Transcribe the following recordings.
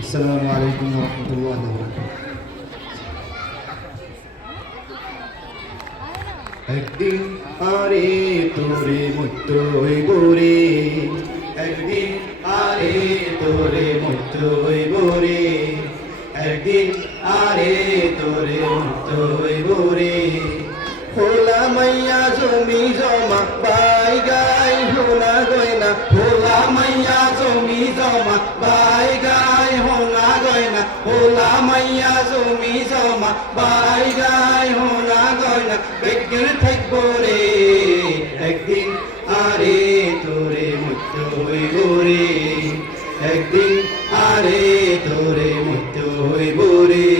আসসালামু আলাইকুম রহমতুল্লাহ একদিন আরে তোরে মুক্ত হইব একদিন আরে তোরে একদিন আরে তোরে হোলা মাইয়া জমি জমা পাই গাই হোনা গয়না। হোলা মাইয়া জমি পাই গাই হোনা গয়না হোলা মাইয়া জমি জমা পাই গাই হোনা গয়না বেগের থাকব রে। একদিন আরে তোরে মুক্ত হইব রে। একদিন আরে তোরে মুক্ত হইব রে।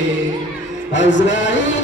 আজরাইল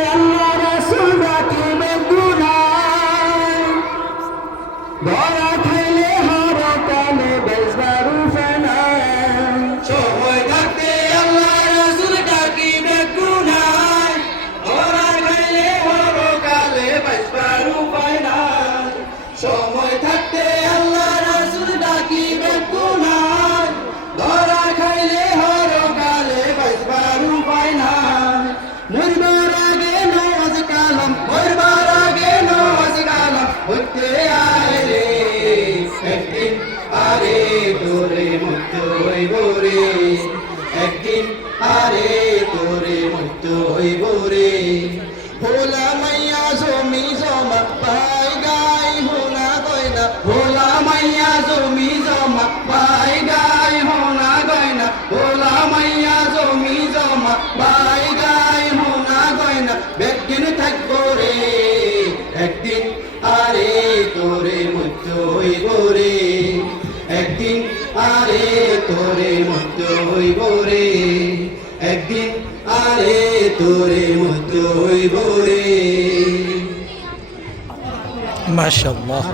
ধরা খাইলে হর কালে বেজবারু ফেনায় সময় থাকতে আল্লাহ রাসূল ডাকিবে গুনায়। ধরা খাইলে হর কালে বেজবারু ফেনায় সময় থাকতে আরে তোরে মুক্ত হইব রে। একদিন আরে তোরে মুক্ত হইব রে। ভোলা মাইয়া জমি জমা পাই গাই, হোনা গয়না। ভোলা মাইয়া জমি জমা পাই গাই, হোনা গয়না। ভোলা মাইয়া জমি জমা পাই গাই। তোরে হইব রে। একদিন আরে তোরে মতো হইব রে। মাশাল্লাহ